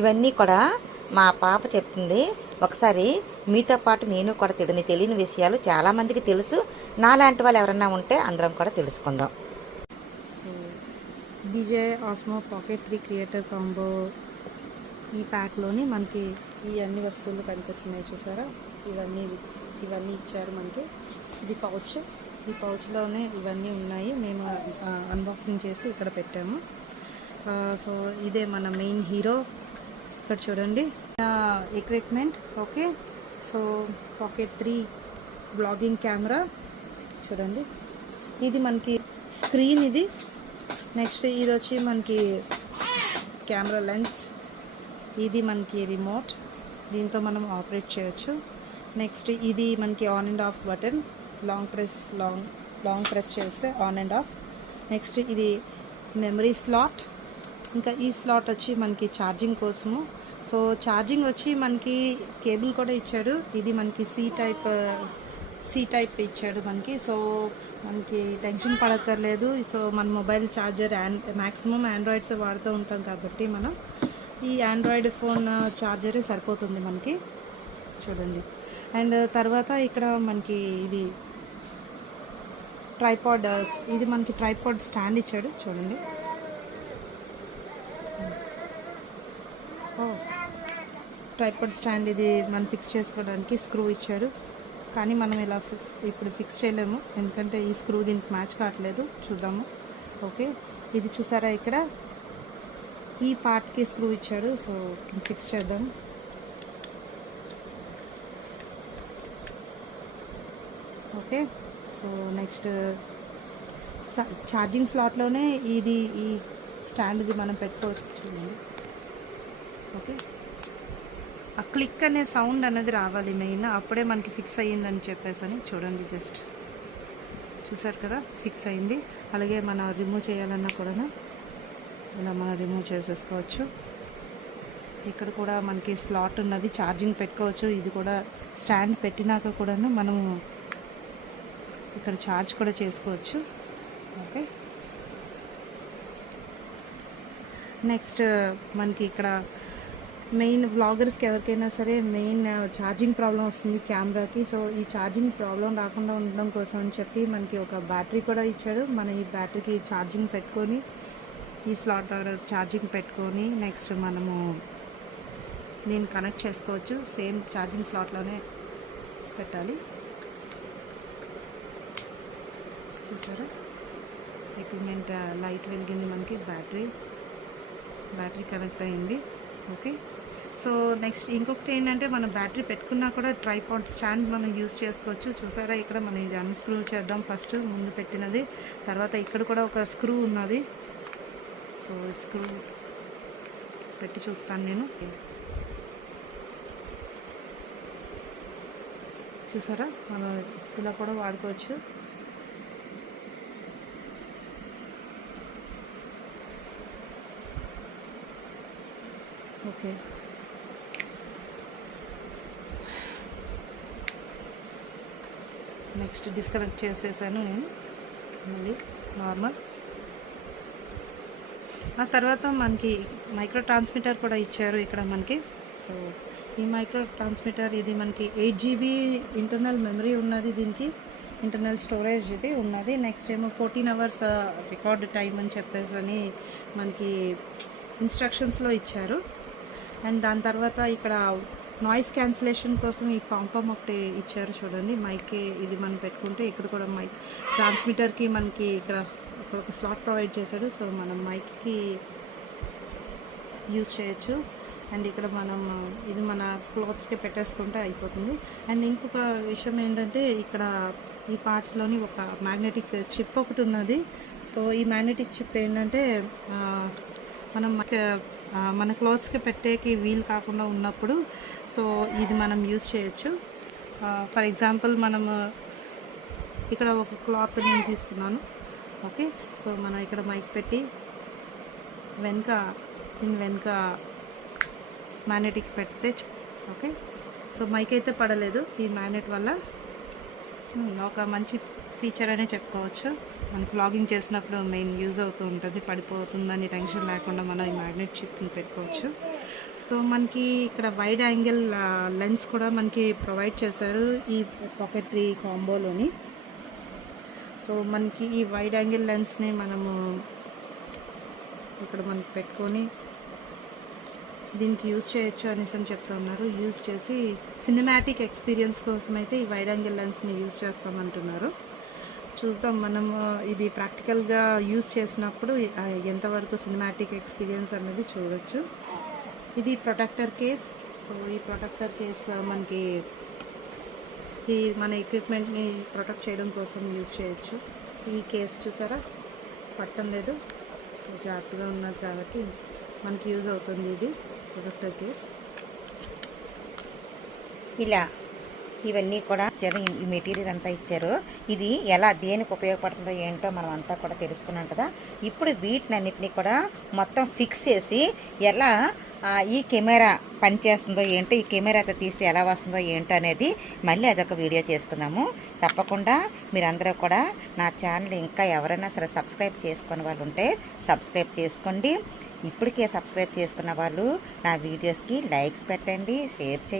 ఇవన్నీ కూడా మా పాప చెప్తుంది. ఒకసారి మీతో పాటు నేను కూడా తెలియని విషయాలు చాలామందికి తెలుసు. నాలాంటి వాళ్ళు ఎవరన్నా ఉంటే అందరం కూడా తెలుసుకుందాం. So DJI Osmo Pocket 3 creator combo ఈ ప్యాక్లోని మనకి ఈ అన్ని వస్తువులు కనిపిస్తున్నాయి చూసారా. ఇవన్నీ ఇచ్చారు మనకి. ఇది పౌచ్. ఈ పౌచ్లోనే ఇవన్నీ ఉన్నాయి. మేము అన్బాక్సింగ్ చేసి ఇక్కడ పెట్టాము. సో ఇదే మన మెయిన్ హీరో. ఇక్కడ చూడండి equipment. Okay, so pocket 3 blogging camera చూడండి. ఇది మనకి స్క్రీన్. ఇది నెక్స్ట్ ఇది వచ్చి మనకి కెమెరా లెన్స్. ఇది మనకి రిమోట్, దీంతో మనం ఆపరేట్ చేయొచ్చు. నెక్స్ట్ ఇది మనకి on and of button. Long press చేస్తే ఆన్ అండ్ ఆఫ్. నెక్స్ట్ ఇది మెమరీ స్లాట్. ఇంకా ఈ స్లాట్ వచ్చి మనకి ఛార్జింగ్ కోసము. సో ఛార్జింగ్ వచ్చి మనకి కేబుల్ కూడా ఇచ్చాడు. ఇది మనకి సి టైప్ ఇచ్చాడు మనకి. సో మనకి టెన్షన్ పడక్కర్లేదు. సో మన మొబైల్ ఛార్జర్ మ్యాక్సిమం ఆండ్రాయిడ్స్ వాడుతూ ఉంటాం కాబట్టి మనం ఈ ఆండ్రాయిడ్ ఫోన్ ఛార్జరే సరిపోతుంది మనకి. చూడండి. అండ్ తర్వాత ఇక్కడ మనకి ఇది ట్రైపాడ్. ఇది మనకి ట్రైపాడ్ స్టాండ్ ఇచ్చాడు చూడండి. Tripod stand. ఇది మనం ఫిక్స్ చేసుకోవడానికి స్క్రూ ఇచ్చాడు. కానీ మనం ఇలా ఇప్పుడు ఫిక్స్ చేయలేము, ఎందుకంటే ఈ స్క్రూ దీనికి మ్యాచ్ కావట్లేదు. చూద్దాము. ఓకే, ఇది చూసారా, ఇక్కడ ఈ పార్ట్కి స్క్రూ ఇచ్చాడు. సో ఫిక్స్ చేద్దాం. ఓకే, సో నెక్స్ట్ ఛార్జింగ్ స్లాట్లోనే ఈ స్టాండ్ది మనం పెట్టుకోవచ్చు. చూడండి. ఓకే, ఆ క్లిక్ అనే సౌండ్ అనేది రావాలి మెయిన్, అప్పుడే మనకి ఫిక్స్ అయ్యిందని చెప్పేసి. చూడండి, జస్ట్ చూసారు కదా, ఫిక్స్ అయింది. అలాగే మనం రిమూవ్ చేయాలన్నా కూడా ఇలా మనం రిమూవ్ చేసేసుకోవచ్చు. ఇక్కడ కూడా మనకి స్లాట్ ఉన్నది, ఛార్జింగ్ పెట్టుకోవచ్చు. ఇది కూడా స్టాండ్ పెట్టినాక కూడా మనము ఇక్కడ ఛార్జ్ కూడా చేసుకోవచ్చు. ఓకే, నెక్స్ట్ మనకి ఇక్కడ మెయిన్ వ్లాగర్స్కి ఎవరికైనా సరే మెయిన్ ఛార్జింగ్ ప్రాబ్లం వస్తుంది కెమెరాకి. సో ఈ ఛార్జింగ్ ప్రాబ్లం రాకుండా ఉండడం కోసం అని చెప్పి మనకి ఒక బ్యాటరీ కూడా ఇచ్చాడు. మన ఈ బ్యాటరీకి ఛార్జింగ్ పెట్టుకొని ఈ స్లాట్ దగ్గర ఛార్జింగ్ పెట్టుకొని నెక్స్ట్ మనము దీన్ని కనెక్ట్ చేసుకోవచ్చు. సేమ్ ఛార్జింగ్ స్లాట్లోనే పెట్టాలి. చూసారా, ఎక్విప్మెంట్ లైట్ వెలిగింది మనకి. బ్యాటరీ కనెక్ట్ అయింది. ఓకే, సో నెక్స్ట్ ఇంకొకటి ఏంటంటే మనం బ్యాటరీ పెట్టుకున్నా కూడా ట్రైపాడ్ స్టాండ్ మనం యూజ్ చేసుకోవచ్చు. చూసారా, ఇక్కడ మనం ఇది అన్స్క్రూ చేద్దాం. ఫస్ట్ ముందు పెట్టినది, తర్వాత ఇక్కడ కూడా ఒక స్క్రూ ఉన్నది. సో స్క్రూ పెట్టి చూస్తాను నేను. చూసారా, మనం ఇలా కూడా వాడుకోవచ్చు. ఓకే, నెక్స్ట్ డిస్కనెక్ట్ చేసేసాను నేను మళ్ళీ నార్మల్. ఆ తర్వాత మనకి మైక్రో ట్రాన్స్మిటర్ కూడా ఇచ్చారు ఇక్కడ మనకి. సో ఈ మైక్రో ట్రాన్స్మిటర్ ఇది మనకి 8 GB ఇంటర్నల్ మెమరీ ఉన్నది, దీనికి ఇంటర్నల్ స్టోరేజ్ ఇది ఉన్నది. నెక్స్ట్ ఏమో 14 hours రికార్డ్ టైం అని చెప్పేసి అని మనకి ఇన్స్ట్రక్షన్స్లో ఇచ్చారు. అండ్ దాని తర్వాత ఇక్కడ నాయిస్ క్యాన్సిలేషన్ కోసం ఈ పాంపమ్ ఒకటి ఇచ్చారు చూడండి. మైకే ఇది మనం పెట్టుకుంటే ఇక్కడ కూడా మైక్ ట్రాన్స్మిటర్కి మనకి ఇక్కడ ఒక స్లాట్ ప్రొవైడ్ చేశాడు. సో మనం మైక్కి యూజ్ చేయొచ్చు. అండ్ ఇక్కడ మనం ఇది మన క్లాత్స్కి పెట్టేసుకుంటే అయిపోతుంది. అండ్ ఇంకొక విషయం ఏంటంటే ఇక్కడ ఈ పార్ట్స్లోని ఒక మ్యాగ్నెటిక్ చిప్ ఒకటి ఉన్నది. సో ఈ మ్యాగ్నెటిక్ చిప్ ఏంటంటే మనం మన క్లాత్స్కి పెట్టేకి వీల్ కాకుండా ఉన్నప్పుడు సో ఇది మనం యూజ్ చేయొచ్చు. ఫర్ ఎగ్జాంపుల్ మనము ఇక్కడ ఒక క్లాత్ నేను తీసుకున్నాను. ఓకే, సో మనం ఇక్కడ మైక్ పెట్టి దీని వెనుక మ్యాగ్నెటిక్ పెడితే ఓకే, సో మైక్ అయితే పడలేదు ఈ మ్యాగ్నెట్ వల్ల. ఒక మంచి ఫీచర్ అనే చెప్పుకోవచ్చు. మనకి వ్లాగింగ్ చేసినప్పుడు మెయిన్ యూజ్ అవుతూ ఉంటుంది, పడిపోతుందని టెన్షన్ లేకుండా మనం ఈ మ్యాగ్నెట్ చిప్ని పెట్టుకోవచ్చు. సో మనకి ఇక్కడ వైడ్ యాంగిల్ లెన్స్ కూడా మనకి ప్రొవైడ్ చేశారు ఈ పాకెట్రీ కాంబోలోని. సో మనకి ఈ వైడ్ యాంగిల్ లెన్స్ని మనము ఇక్కడ మనకి పెట్టుకొని దీనికి యూజ్ చేయొచ్చు అనేసి అని చెప్తా ఉన్నారు. యూజ్ చేసి సినిమాటిక్ ఎక్స్పీరియన్స్ కోసం అయితే ఈ వైడ్ యాంగిల్ లెన్స్ని యూజ్ చేస్తామంటున్నారు. చూద్దాం మనం ఇది ప్రాక్టికల్గా యూజ్ చేసినప్పుడు ఎంతవరకు సినిమాటిక్ ఎక్స్పీరియన్స్ అనేది చూడొచ్చు. ఇది ప్రొటెక్టర్ కేస్. సో ఈ ప్రొటెక్టర్ కేస్ మనకి ఈ మన ఎక్విప్మెంట్ని ప్రొటెక్ట్ చేయడం కోసం యూజ్ చేయొచ్చు. ఈ కేస్ చూసారా, పట్టం లేదు. సో జాగ్రత్తగా ఉన్నది కాబట్టి మనకి యూజ్ అవుతుంది ఇది ప్రొటెక్టర్ కేస్. ఇలా ఇవన్నీ కూడా ఈ మెటీరియల్ అంతా ఇచ్చారు. ఇది ఎలా దేనికి ఉపయోగపడుతుందో ఏంటో మనం అంతా కూడా తెలుసుకున్నాం కదా. ఇప్పుడు వీటినన్నిటినీ కూడా మొత్తం ఫిక్స్ చేసి ఎలా ఈ కెమెరా పనిచేస్తుందో ఏంటో, ఈ కెమెరాతో తీస్తే ఎలా వస్తుందో ఏంటో అనేది మళ్ళీ అదొక వీడియో చేసుకుందాము. తప్పకుండా మీరందరూ కూడా నా ఛానల్ ఇంకా ఎవరైనా సరే సబ్స్క్రైబ్ చేసుకునే వాళ్ళు ఉంటే సబ్స్క్రైబ్ చేసుకోండి. ఇప్పటికే సబ్స్క్రైబ్ చేసుకున్న వాళ్ళు నా వీడియోస్కి లైక్స్ పెట్టండి, షేర్ చేయండి.